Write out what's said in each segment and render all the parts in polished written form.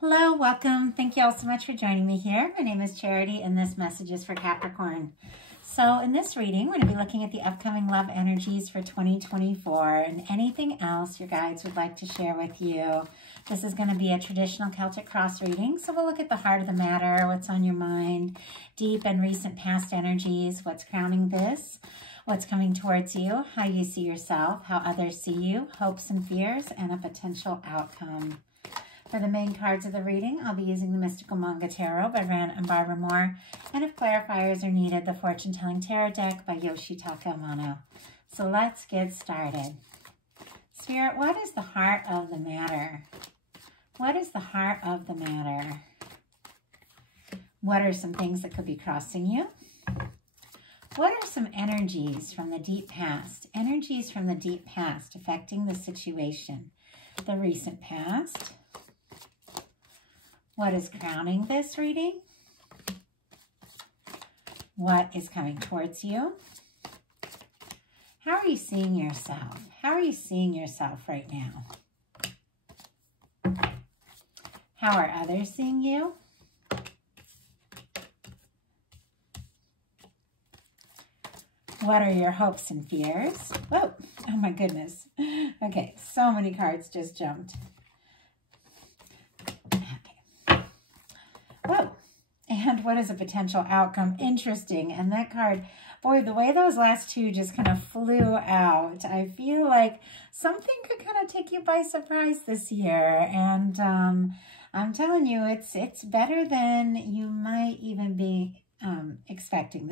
Hello, welcome. Thank you all so much for joining me here. My name is Charity and this message is for Capricorn. So in this reading, we're going to be looking at the upcoming love energies for 2024 and anything else your guides would like to share with you. This is going to be a traditional Celtic cross reading. So we'll look at the heart of the matter, what's on your mind, deep and recent past energies, what's crowning this, what's coming towards you, how you see yourself, how others see you, hopes and fears, and a potential outcome. For the main cards of the reading, I'll be using the Mystical Manga Tarot by Ran and Barbara Moore, and if clarifiers are needed, the Fortune Telling Tarot deck by Yoshitaka Amano. So let's get started. Spirit, what is the heart of the matter? What is the heart of the matter? What are some things that could be crossing you? What are some energies from the deep past? Energies from the deep past affecting the situation, the recent past. What is crowning this reading? What is coming towards you? How are you seeing yourself? How are you seeing yourself right now? How are others seeing you? What are your hopes and fears? Whoa, oh my goodness. Okay, so many cards just jumped. Whoa, and what is a potential outcome? Interesting. And that card, boy, the way those last two just kind of flew out, I feel like something could kind of take you by surprise this year. And I'm telling you, it's better than you might even be expecting.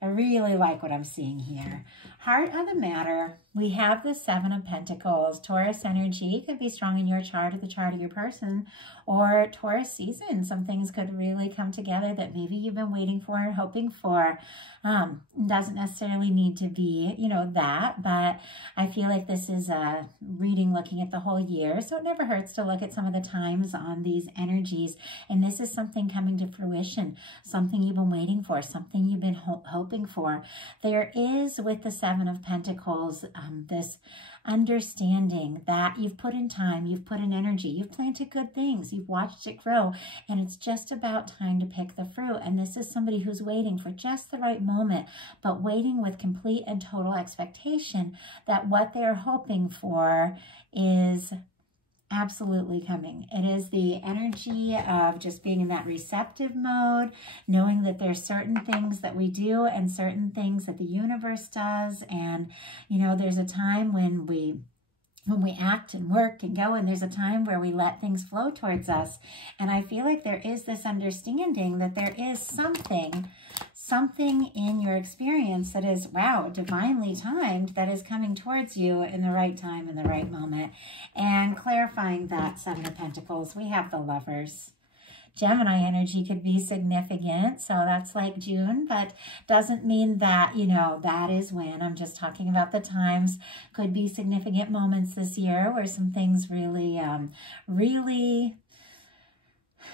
I really like what I'm seeing here. Heart of the matter, we have the Seven of Pentacles. Taurus energy could be strong in your chart or the chart of your person, or Taurus season. Some things could really come together that maybe you've been waiting for and hoping for. Doesn't necessarily need to be, that, but I feel like this is a reading looking at the whole year, so it never hurts to look at some of the times on these energies, and this is something coming to fruition, something you've been waiting for, something you've been hoping for. There is, with the Seven of Pentacles, this understanding that you've put in time, you've put in energy, you've planted good things, you've watched it grow, and it's just about time to pick the fruit. And this is somebody who's waiting for just the right moment, but waiting with complete and total expectation that what they're hoping for is absolutely coming. It is the energy of just being in that receptive mode, knowing that there's certain things that we do and certain things that the universe does. And, there's a time when we act and work and go, and there's a time where we let things flow towards us. And I feel like there is this understanding that there is something in your experience that is, wow, divinely timed, that is coming towards you in the right time, in the right moment. And clarifying that Seven of Pentacles, we have the Lovers. Gemini energy could be significant, so that's like June, but doesn't mean that, that is when. I'm just talking about the times. Could be significant moments this year where some things really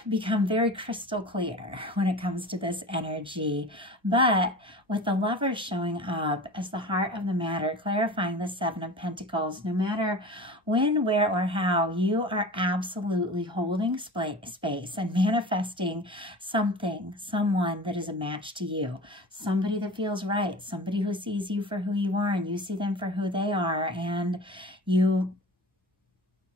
become very crystal clear when it comes to this energy. But with the Lovers showing up as the heart of the matter, clarifying the Seven of Pentacles, no matter when, where, or how, you are absolutely holding space and manifesting something, someone that is a match to you, somebody that feels right, somebody who sees you for who you are and you see them for who they are, and you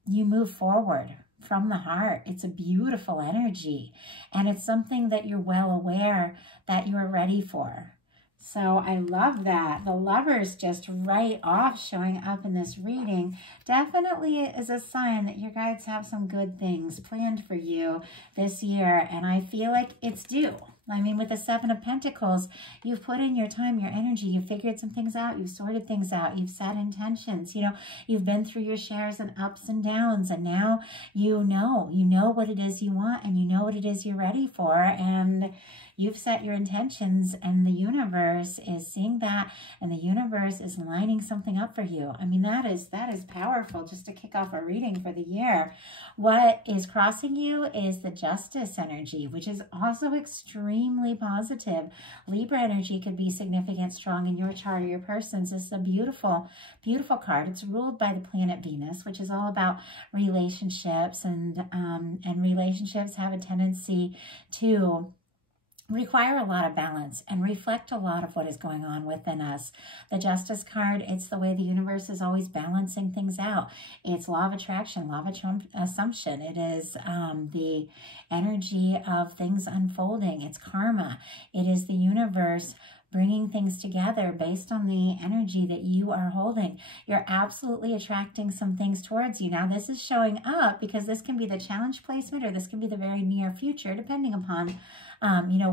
move forward from the heart. It's a beautiful energy, and it's something that you're well aware that you're ready for. So I love that. The Lovers just right off showing up in this reading definitely is a sign that your guides have some good things planned for you this year, and I feel like it's due. I mean, with the Seven of Pentacles, you've put in your time, your energy, you've figured some things out, you've sorted things out, you've set intentions, you've been through your shares and ups and downs, and now you know what it is you want, and you know what it is you're ready for, and you've set your intentions, and the universe is seeing that, and the universe is lining something up for you. I mean, that is powerful just to kick off a reading for the year. What is crossing you is the Justice energy, which is also extremely extremely positive. Libra energy could be significant, strong in your chart or your person's. This is a beautiful, beautiful card. It's ruled by the planet Venus, which is all about relationships, and relationships have a tendency to require a lot of balance and reflect a lot of what is going on within us. The Justice card, it's the way the universe is always balancing things out. It's law of attraction, law of assumption. It is the energy of things unfolding. It's karma. It is the universe bringing things together based on the energy that you are holding. You're absolutely attracting some things towards you. Now, this is showing up because this can be the challenge placement, or this can be the very near future, depending upon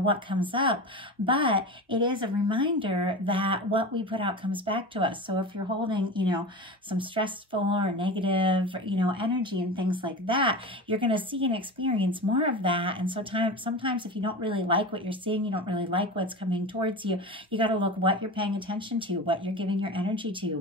what comes up. But it is a reminder that what we put out comes back to us. So if you're holding, some stressful or negative, energy and things like that, you're going to see and experience more of that. And so sometimes if you don't really like what you're seeing, you don't really like what's coming towards you, you got to look what you're paying attention to, what you're giving your energy to,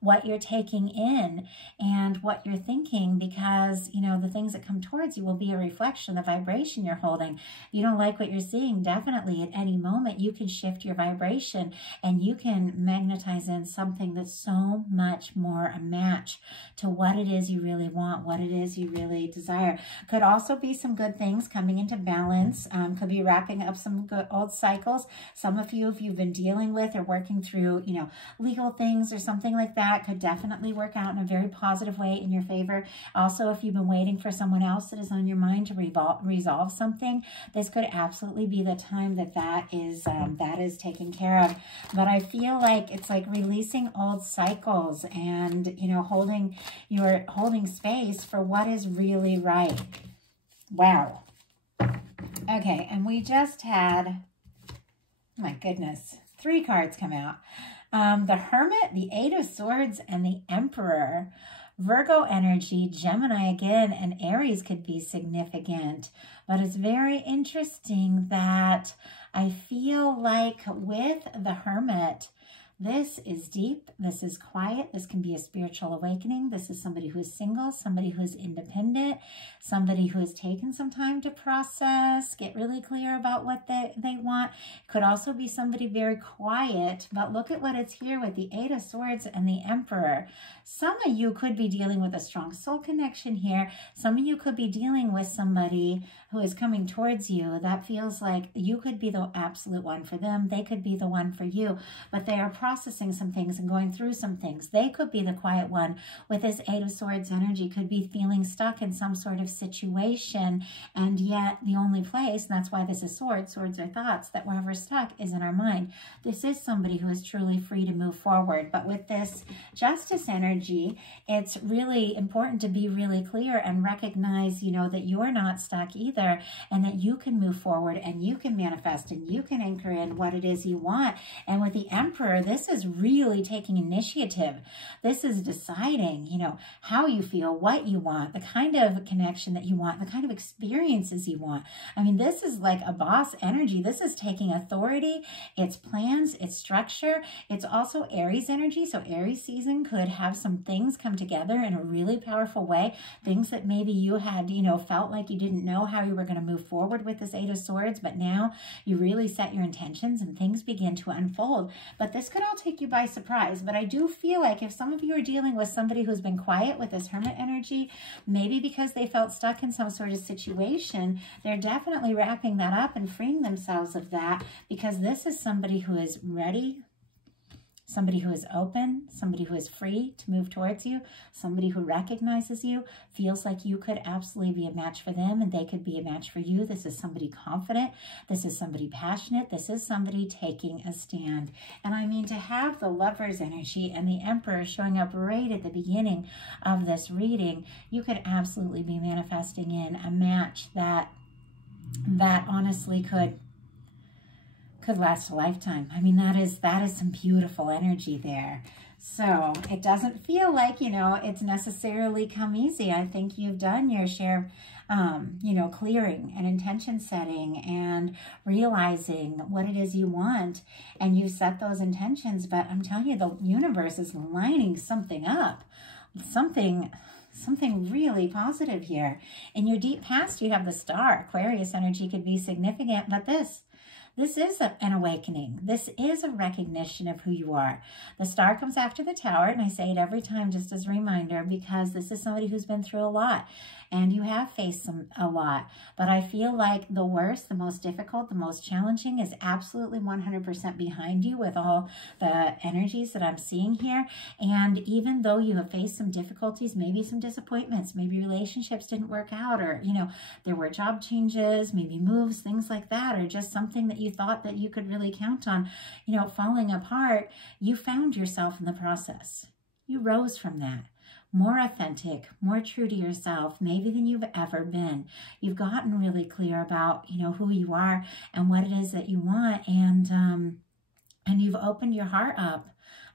what you're taking in and what you're thinking, because, the things that come towards you will be a reflection of the vibration you're holding. If you don't like what you're seeing, definitely at any moment you can shift your vibration and you can magnetize in something that's so much more a match to what it is you really want, what it is you really desire. Could also be some good things coming into balance. Could be wrapping up some good old cycles. Some of you, if you've been dealing with or working through, legal things or something like that, could definitely work out in a very positive way in your favor. Also, if you've been waiting for someone else that is on your mind to resolve something, this could absolutely be the time that is taken care of. But I feel like it's like releasing old cycles and, holding space for what is really right. Wow. Okay, and we just had, my goodness, 3 cards come out. The Hermit, the Eight of Swords, and the Emperor. Virgo energy, Gemini again, and Aries could be significant. But it's very interesting that I feel like with the Hermit, this is deep, this is quiet, this can be a spiritual awakening. This is somebody who is single, somebody who is independent, somebody who has taken some time to process, get really clear about what they want. Could also be somebody very quiet, but look at what it's here with the Eight of Swords and the Emperor. Some of you could be dealing with a strong soul connection here. Some of you could be dealing with somebody who is coming towards you that feels like you could be the absolute one for them. They could be the one for you, but they are processing some things and going through some things. They could be the quiet one with this Eight of Swords energy, could be feeling stuck in some sort of situation, and yet the only place, and that's why this is swords are thoughts, that we're ever stuck is in our mind. This is somebody who is truly free to move forward. But with this Justice energy, it's really important to be really clear and recognize, that you're not stuck either, and that you can move forward and you can manifest and you can anchor in what it is you want. And with the Emperor, this is really taking initiative. This is deciding, how you feel, what you want, the kind of connection that you want, the kind of experiences you want. I mean, this is like a boss energy. This is taking authority, it's plans, it's structure. It's also Aries energy. So Aries season could have some things come together in a really powerful way. Things that maybe you had, felt like you didn't know how you were going to move forward with this Eight of Swords, but now you really set your intentions and things begin to unfold. But this could all take you by surprise. But I do feel like if some of you are dealing with somebody who's been quiet with this Hermit energy, maybe because they felt stuck in some sort of situation, they're definitely wrapping that up and freeing themselves of that, because this is somebody who is ready, somebody who is open, somebody who is free to move towards you, somebody who recognizes you, feels like you could absolutely be a match for them and they could be a match for you. This is somebody confident. This is somebody passionate. This is somebody taking a stand. And I mean, to have the Lover's energy and the Emperor showing up right at the beginning of this reading, you could absolutely be manifesting in a match that honestly could last a lifetime. I mean, that is some beautiful energy there. So it doesn't feel like, it's necessarily come easy. I think you've done your share, clearing and intention setting and realizing what it is you want, and you've set those intentions. But I'm telling you, the universe is lining something up. Something something really positive here. In your deep past, you have the Star. Aquarius energy could be significant, but this is an awakening. This is a recognition of who you are. The Star comes after the Tower, and I say it every time just as a reminder, because this is somebody who's been through a lot, and you have faced a lot. But I feel like the worst, the most difficult, the most challenging is absolutely 100% behind you with all the energies that I'm seeing here. And even though you have faced some difficulties, maybe some disappointments, maybe relationships didn't work out, or, you know, there were job changes, maybe moves, things like that, or just something that you thought that you could really count on, you know, falling apart, you found yourself in the process. You rose from that. More authentic, more true to yourself, maybe than you've ever been. You've gotten really clear about, you know, who you are and what it is that you want, and you've opened your heart up.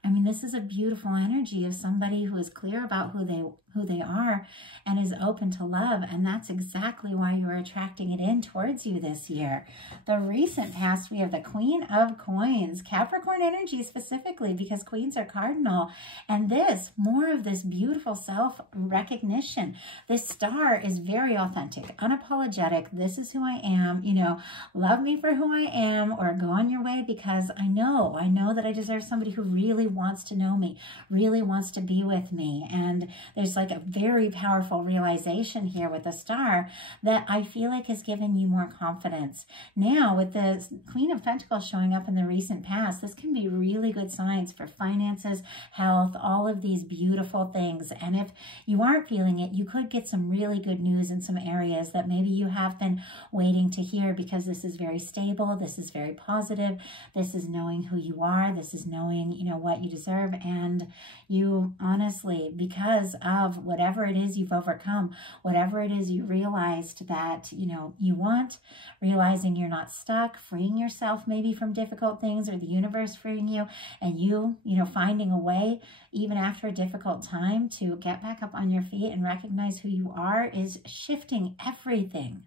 I mean, this is a beautiful energy of somebody who is clear about who they are and is open to love, and that's exactly why you're attracting it in towards you this year. The recent past, we have the Queen of Coins, Capricorn energy specifically, because queens are cardinal, and this, more of this beautiful self-recognition. This Star is very authentic, unapologetic. This is who I am, you know, love me for who I am, or go on your way, because I know that I deserve somebody who really wants to know me, really wants to be with me. And there's like a very powerful realization here with the Star that I feel like has given you more confidence. Now, with the Queen of Pentacles showing up in the recent past, this can be really good signs for finances, health, all of these beautiful things. And if you aren't feeling it, you could get some really good news in some areas that maybe you have been waiting to hear, because this is very stable, this is very positive, this is knowing who you are, this is knowing, you know, what you deserve. And you honestly, because of whatever it is you've overcome, whatever it is you realized that, you know, you want, realizing you're not stuck, freeing yourself maybe from difficult things, or the universe freeing you, and you know, finding a way, even after a difficult time, to get back up on your feet and recognize who you are, is shifting everything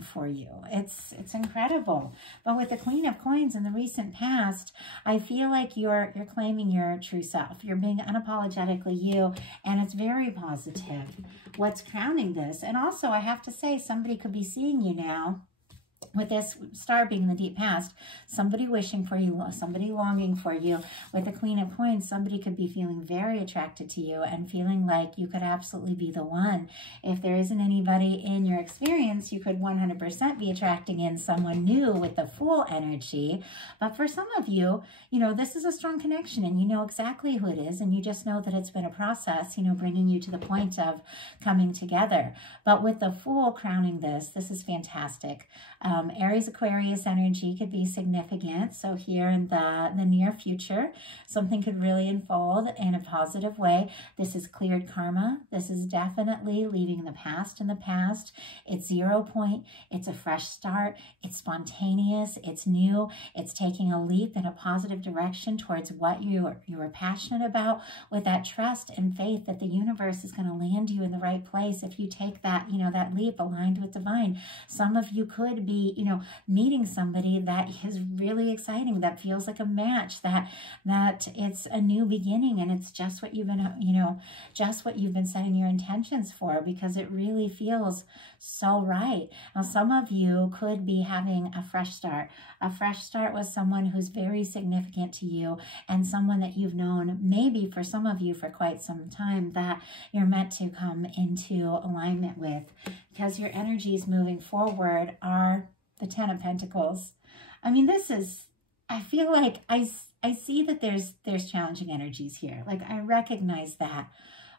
for you. It's incredible. But with the Queen of Coins in the recent past, I feel like you're claiming your true self. You're being unapologetically you, and it's very positive. What's crowning this? And also, I have to say, somebody could be seeing you now. With this Star being in the deep past, somebody wishing for you, somebody longing for you. With the Queen of Coins, somebody could be feeling very attracted to you and feeling like you could absolutely be the one. If there isn't anybody in your experience, you could 100% be attracting in someone new with the Fool energy. But for some of you, you know, this is a strong connection, and you know exactly who it is, and you just know that it's been a process, you know, bringing you to the point of coming together. But with the Fool crowning this is fantastic. Aries, Aquarius energy could be significant. So here in the near future, something could really unfold in a positive way. This is cleared karma. This is definitely leaving the past in the past. It's 0 point. It's a fresh start. It's spontaneous. It's new. It's taking a leap in a positive direction towards what you are passionate about, with that trust and faith that the universe is going to land you in the right place if you take that, you know, that leap aligned with divine. Some of you could be, you know, meeting somebody that is really exciting, that feels like a match, that it's a new beginning, and it's just what you've been, you know, just what you've been setting your intentions for, because it really feels so right. Now, some of you could be having a fresh start with someone who's very significant to you, and someone that you've known, maybe for some of you for quite some time, that you're meant to come into alignment with, because your energies moving forward are the Ten of Pentacles. I mean, this is, I feel like I see that there's challenging energies here. Like, I recognize that.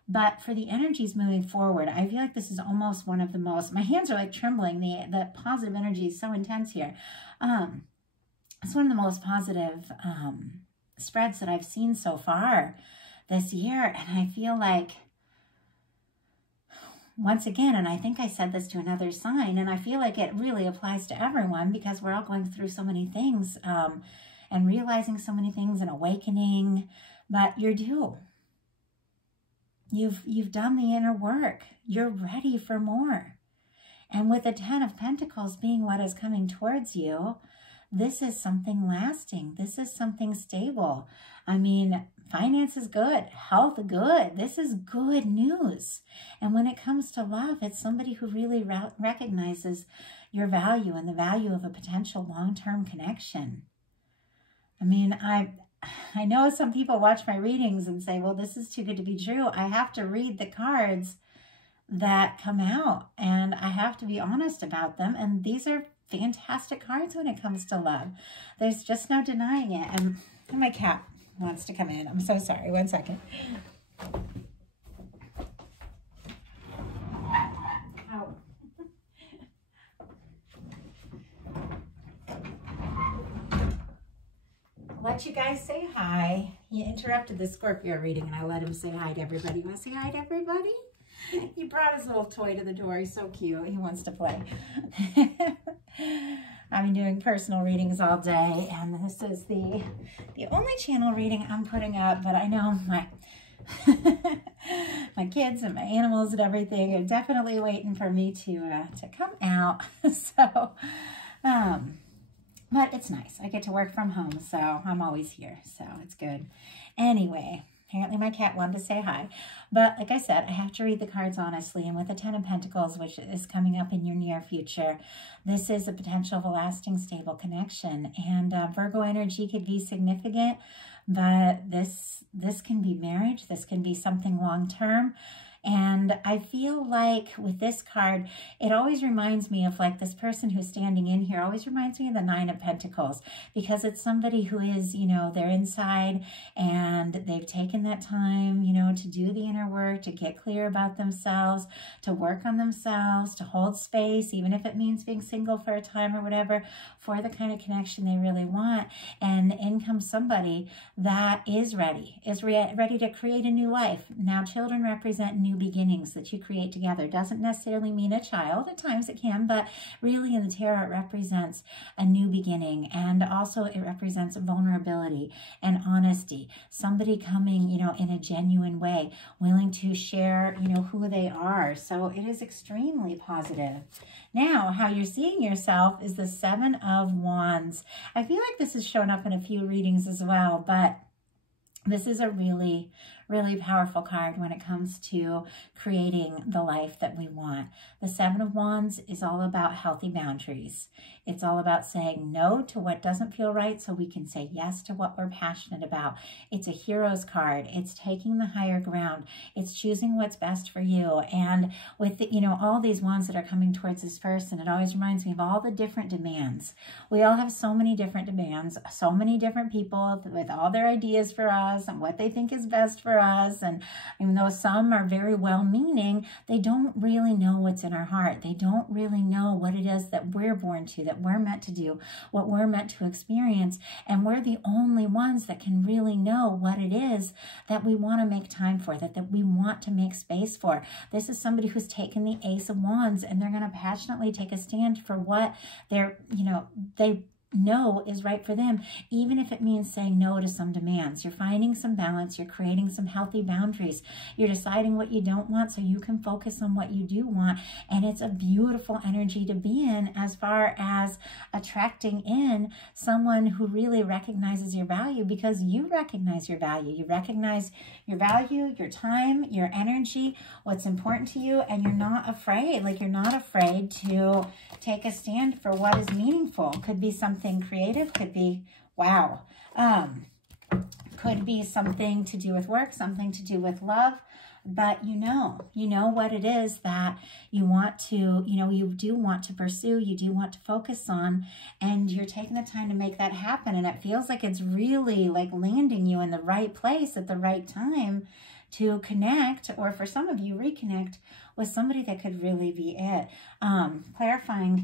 But for the energies moving forward, I feel like this is almost one of the most, my hands are like trembling. The positive energy is so intense here. It's one of the most positive spreads that I've seen so far this year. And I feel like, once again, and I think I said this to another sign, and I feel like it really applies to everyone, because we're all going through so many things and realizing so many things and awakening, but you're due. You've done the inner work. You're ready for more. And with the Ten of Pentacles being what is coming towards you, this is something lasting. This is something stable. I mean, Finance is good. Health good. This is good news. And when it comes to love, it's somebody who really recognizes your value and the value of a potential long-term connection. I mean, I know some people watch my readings and say, well, this is too good to be true. I have to read the cards that come out, and I have to be honest about them. And these are fantastic cards when it comes to love. There's just no denying it. And my cat wants to come in. I'm so sorry. One second. Ow. Let you guys say hi. He interrupted the Scorpio reading and I let him say hi to everybody. You want to say hi to everybody? He brought his little toy to the door. He's so cute. He wants to play. I've been doing personal readings all day, and this is the only channel reading I'm putting up, but I know my my kids and my animals and everything are definitely waiting for me to come out. So, but it's nice. I get to work from home, so I'm always here, so it's good. Anyway, apparently my cat wanted to say hi. But like I said, I have to read the cards honestly. And with the Ten of Pentacles, which is coming up in your near future, this is a potential of a lasting, stable connection. And Virgo energy could be significant, but this can be marriage. This can be something long-term. And I feel like with this card, it always reminds me of like this person who's standing in here, always reminds me of the Nine of Pentacles, because it's somebody who is, you know, they're inside and they've taken that time, you know, to do the inner work, to get clear about themselves, to work on themselves, to hold space, even if it means being single for a time or whatever, for the kind of connection they really want. And in comes somebody that is ready to create a new life. Now, children represent new beginnings that you create together. Doesn't necessarily mean a child. At times it can, but really in the tarot it represents a new beginning, and also it represents vulnerability and honesty. Somebody coming, you know, in a genuine way, willing to share, you know, who they are. So it is extremely positive. Now, how you're seeing yourself is the Seven of Wands. I feel like this has shown up in a few readings as well, but this is a really, really powerful card when it comes to creating the life that we want. The Seven of Wands is all about healthy boundaries. It's all about saying no to what doesn't feel right so we can say yes to what we're passionate about. It's a hero's card. It's taking the higher ground. It's choosing what's best for you. And with, the, you know, all these wands that are coming towards this person, it always reminds me of all the different demands. We all have so many different demands, so many different people with all their ideas for us and what they think is best for us. And even though some are very well-meaning, they don't really know what's in our heart. They don't really know what it is that we're born to, that we're meant to do, what we're meant to experience. And we're the only ones that can really know what it is that we want to make time for, that we want to make space for. This is somebody who's taken the Ace of Wands, and they're going to passionately take a stand for what they're, you know, they know is right for them, even if it means saying no to some demands. You're finding some balance. You're creating some healthy boundaries. You're deciding what you don't want so you can focus on what you do want. And it's a beautiful energy to be in as far as attracting in someone who really recognizes your value, because you recognize your value. You recognize your value, your time, your energy, what's important to you, and you're not afraid. Like, you're not afraid to take a stand for what is meaningful. Could be something creative, could be, wow, could be something to do with work, something to do with love, but you know what it is that you want to, you do want to pursue, you do want to focus on, and you're taking the time to make that happen. And it feels like it's really like landing you in the right place at the right time to connect, or for some of you, reconnect with somebody that could really be it. Clarifying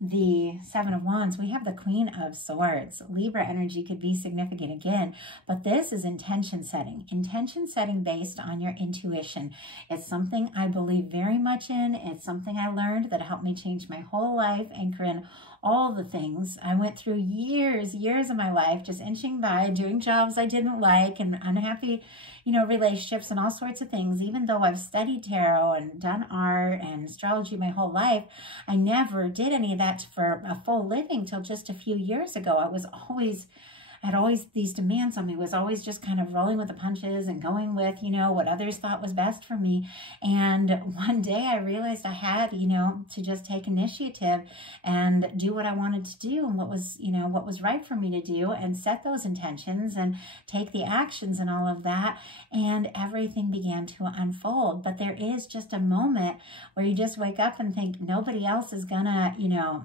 the Seven of Wands, we have the Queen of Swords. Libra energy could be significant again, but this is intention setting based on your intuition. It's something I believe very much in. It's something I learned that helped me change my whole life, anchor in all the things. I went through years of my life just inching by, doing jobs I didn't like, and unhappy, relationships and all sorts of things. Even though I've studied tarot and done art and astrology my whole life, I never did any of that for a full living till just a few years ago. had always these demands on me, was always just kind of rolling with the punches and going with, you know, what others thought was best for me. And one day I realized I had, you know, to just take initiative and do what I wanted to do and what was, you know, what was right for me to do, and set those intentions and take the actions and all of that. And everything began to unfold. But there is just a moment where you just wake up and think nobody else is gonna, you know,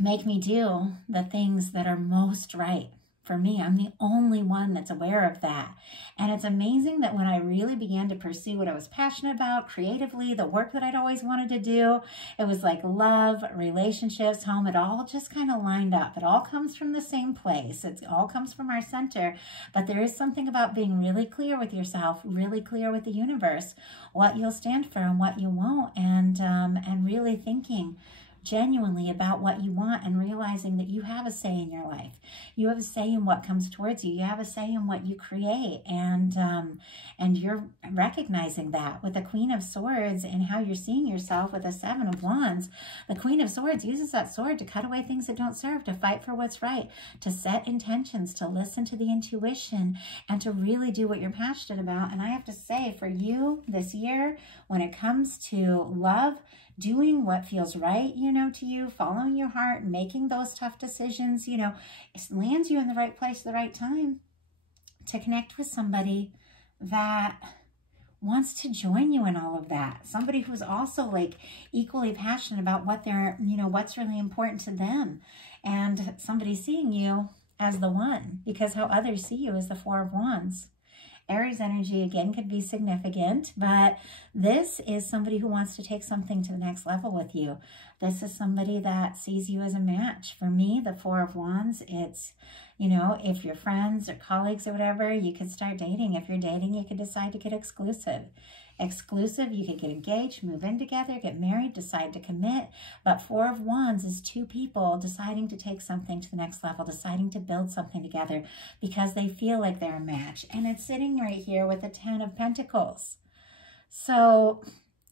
make me do the things that are most right for me. I'm the only one that's aware of that. And it's amazing that when I really began to pursue what I was passionate about creatively, the work that I'd always wanted to do, it was like love, relationships, home, it all just kind of lined up. It all comes from the same place. It all comes from our center. But there is something about being really clear with yourself, really clear with the universe, what you'll stand for and what you won't, and really thinking genuinely about what you want and realizing that you have a say in your life. You have a say in what comes towards you. You have a say in what you create, and you're recognizing that with the Queen of Swords and how you're seeing yourself with the Seven of Wands. The Queen of Swords uses that sword to cut away things that don't serve, to fight for what's right, to set intentions, to listen to the intuition, and to really do what you're passionate about. And I have to say, for you this year, when it comes to love, doing what feels right, you know, to you, following your heart, making those tough decisions, you know, it lands you in the right place at the right time to connect with somebody that wants to join you in all of that. Somebody who's also like equally passionate about what they're, you know, what's really important to them. And somebody seeing you as the one, because how others see you is the Four of Wands. Aries energy, again, could be significant, but this is somebody who wants to take something to the next level with you. This is somebody that sees you as a match. For me, the Four of Wands, it's, you know, if you're friends or colleagues or whatever, you could start dating. If you're dating, you could decide to get exclusive. You could get engaged, move in together, get married, decide to commit. But Four of Wands is two people deciding to take something to the next level, deciding to build something together because they feel like they're a match. And it's sitting right here with the Ten of Pentacles. So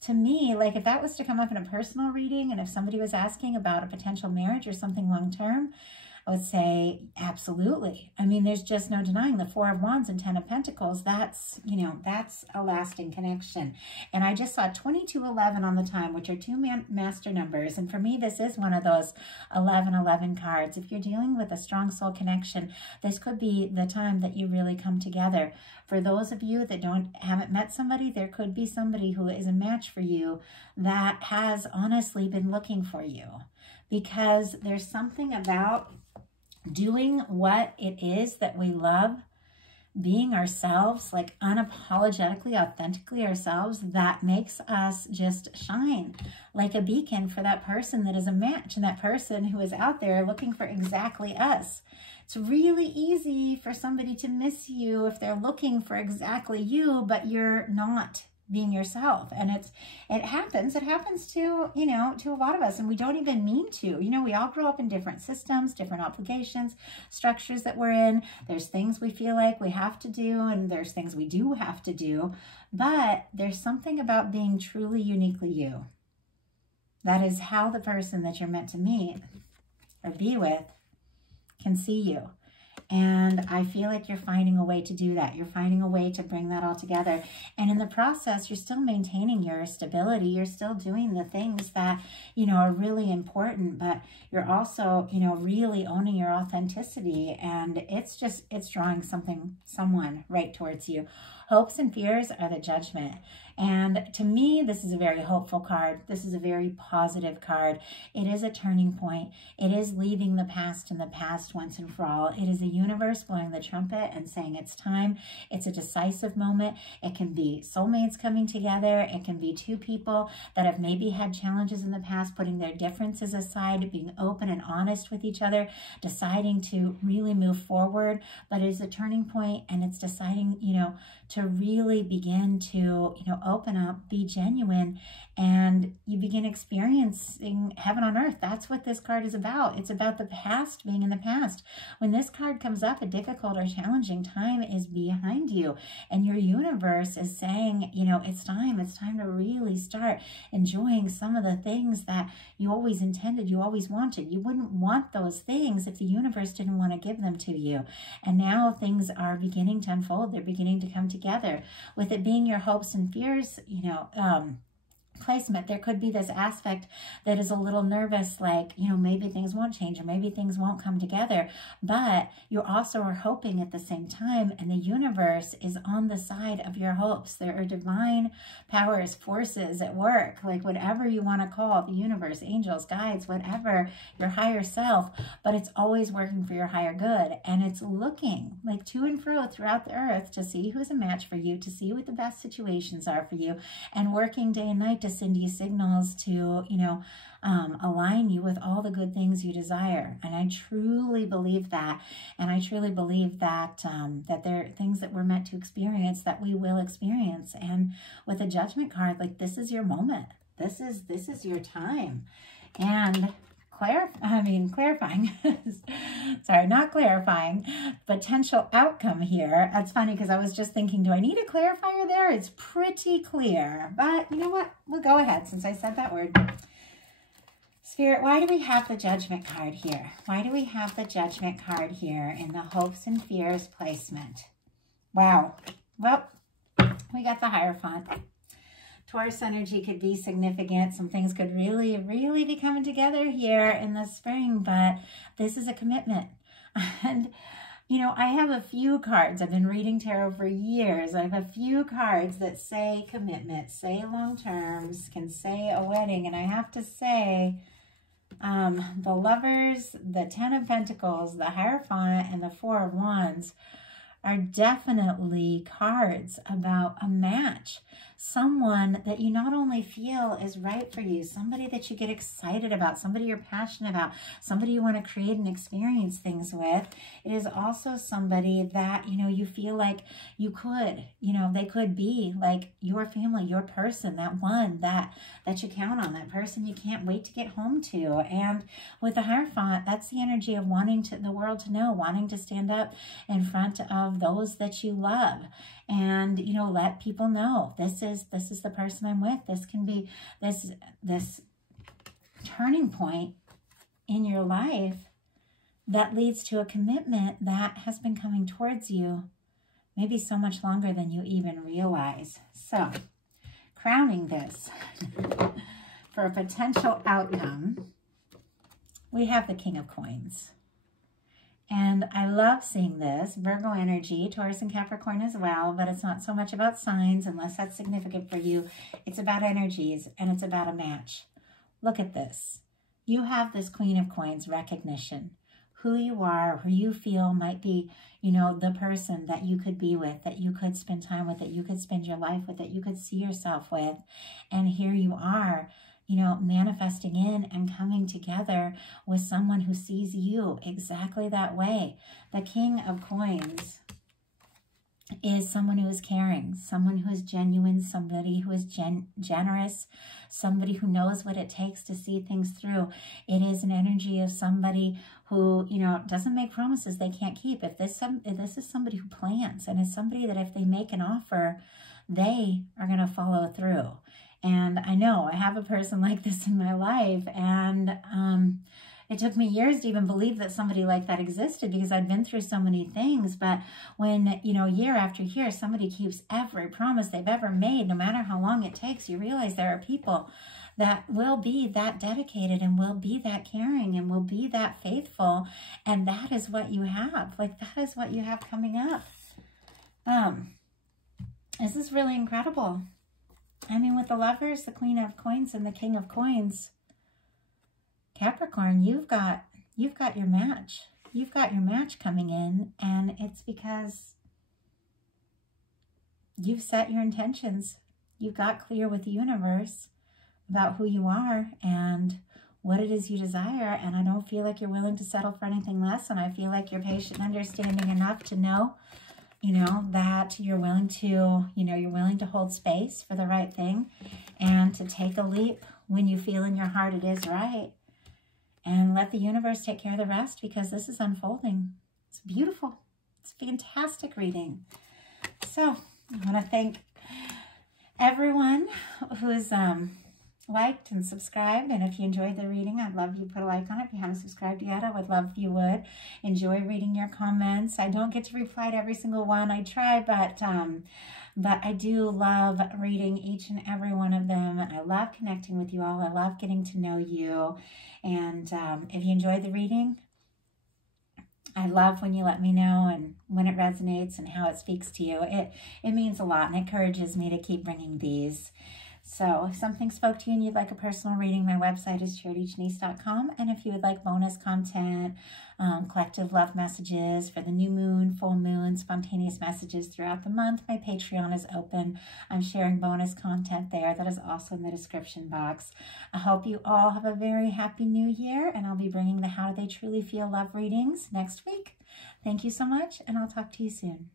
to me, like if that was to come up in a personal reading and if somebody was asking about a potential marriage or something long-term, I would say absolutely. I mean, there's just no denying the Four of Wands and Ten of Pentacles. That's, you know, that's a lasting connection. And I just saw 2211 on the time, which are two master numbers. And for me, this is one of those 1111 cards. If you're dealing with a strong soul connection, this could be the time that you really come together. For those of you that haven't met somebody, there could be somebody who is a match for you that has honestly been looking for you, because there's something about doing what it is that we love, being ourselves, like unapologetically, authentically ourselves, that makes us just shine like a beacon for that person that is a match and that person who is out there looking for exactly us. It's really easy for somebody to miss you if they're looking for exactly you, but you're not being yourself. And it happens to, you know, to a lot of us, and we don't even mean to. You know, we all grow up in different systems, different obligations, structures that we're in. There's things we feel like we have to do, and there's things we do have to do, but there's something about being truly uniquely you. That is how the person that you're meant to meet or be with can see you. And I feel like you're finding a way to do that. You're finding a way to bring that all together. And in the process, you're still maintaining your stability. You're still doing the things that, you know, are really important, but you're also, you know, really owning your authenticity. And it's drawing someone right towards you. Hopes and fears are the Judgment. And to me, this is a very hopeful card. This is a very positive card. It is a turning point. It is leaving the past in the past once and for all. It is a universe blowing the trumpet and saying it's time. It's a decisive moment. It can be soulmates coming together. It can be two people that have maybe had challenges in the past, putting their differences aside, being open and honest with each other, deciding to really move forward. But it is a turning point, and it's deciding, you know, to really begin to, you know, open up, be genuine, and you begin experiencing heaven on earth. That's what this card is about. It's about the past being in the past. When this card comes up, a difficult or challenging time is behind you, and your universe is saying, you know, it's time to really start enjoying some of the things that you always intended, you always wanted. You wouldn't want those things if the universe didn't want to give them to you. And now things are beginning to unfold. They're beginning to come together. With it being your hopes and fears, you know, placement, there could be this aspect that is a little nervous, like, you know, maybe things won't change or maybe things won't come together, but you also are hoping at the same time, and the universe is on the side of your hopes. There are divine powers, forces at work, like whatever you want to call the universe, angels, guides, whatever, your higher self, but it's always working for your higher good, and it's looking like to and fro throughout the earth to see who's a match for you, to see what the best situations are for you, and working day and night to send you signals to, you know, align you with all the good things you desire. And I truly believe that. And I truly believe that that there are things that we're meant to experience that we will experience. And with a Judgment card, like, this is your moment. This is your time. And clarifying, sorry, not clarifying, potential outcome here. That's funny because I was just thinking, do I need a clarifier there? It's pretty clear, but you know what? We'll go ahead since I said that word. Spirit, why do we have the Judgment card here? Why do we have the Judgment card here in the hopes and fears placement? Wow. Well, we got the Hierophant. Taurus energy could be significant. Some things could really, really be coming together here in the spring, but this is a commitment. And, you know, I have a few cards. I've been reading tarot for years. I have a few cards that say commitment, say long terms, can say a wedding. And I have to say, the Lovers, the Ten of Pentacles, the Hierophant, and the Four of Wands are definitely cards about a match. Someone that you not only feel is right for you, somebody that you get excited about, somebody you're passionate about, somebody you want to create and experience things with. It is also somebody that, you know, you feel like you could, you know, they could be like your family, your person, that one that you count on, that person you can't wait to get home to. And with the Hierophant, that's the energy of wanting the world to know, wanting to stand up in front of those that you love. And, you know, let people know this is the person I'm with. This can be this turning point in your life that leads to a commitment that has been coming towards you maybe so much longer than you even realize. So, crowning this for a potential outcome, we have the King of Coins. And I love seeing this. Virgo energy, Taurus and Capricorn as well, but it's not so much about signs unless that's significant for you. It's about energies, and it's about a match. Look at this. You have this Queen of Coins recognition. Who you are, who you feel might be, you know, the person that you could be with, that you could spend time with, that you could spend your life with, that you could see yourself with. And here you are, you know, manifesting in and coming together with someone who sees you exactly that way. The King of Coins is someone who is caring, someone who is genuine, somebody who is generous, somebody who knows what it takes to see things through. It is an energy of somebody who, you know, doesn't make promises they can't keep. If this is somebody who plans, and is somebody that if they make an offer, they are going to follow through. And I know I have a person like this in my life, and it took me years to even believe that somebody like that existed because I'd been through so many things. But when, you know, year after year, somebody keeps every promise they've ever made, no matter how long it takes, you realize there are people that will be that dedicated and will be that caring and will be that faithful. And that is what you have. Like, that is what you have coming up. This is really incredible. I mean, with the Lovers, the Queen of Coins, and the King of Coins, Capricorn, you've got your match. You've got your match coming in, and it's because you've set your intentions. You've got clear with the universe about who you are and what it is you desire, and I don't feel like you're willing to settle for anything less, and I feel like you're patient and understanding enough to know you know, that you're willing to, you're willing to hold space for the right thing and to take a leap when you feel in your heart it is right. And let the universe take care of the rest, because this is unfolding. It's beautiful. It's fantastic reading. So I want to thank everyone who's liked and subscribed. And if you enjoyed the reading, I'd love you to put a like on it. If you haven't subscribed yet, I would love if you would. Enjoy reading your comments. I don't get to reply to every single one. I try, but I do love reading each and every one of them. And I love connecting with you all. I love getting to know you. And if you enjoyed the reading, I love when you let me know and when it resonates and how it speaks to you. It means a lot and encourages me to keep bringing these. So if something spoke to you and you'd like a personal reading, my website is charityjanice.com. And if you would like bonus content, collective love messages for the new moon, full moon, spontaneous messages throughout the month, my Patreon is open. I'm sharing bonus content there. That is also in the description box. I hope you all have a very happy new year, and I'll be bringing the How Do They Truly Feel love readings next week. Thank you so much, and I'll talk to you soon.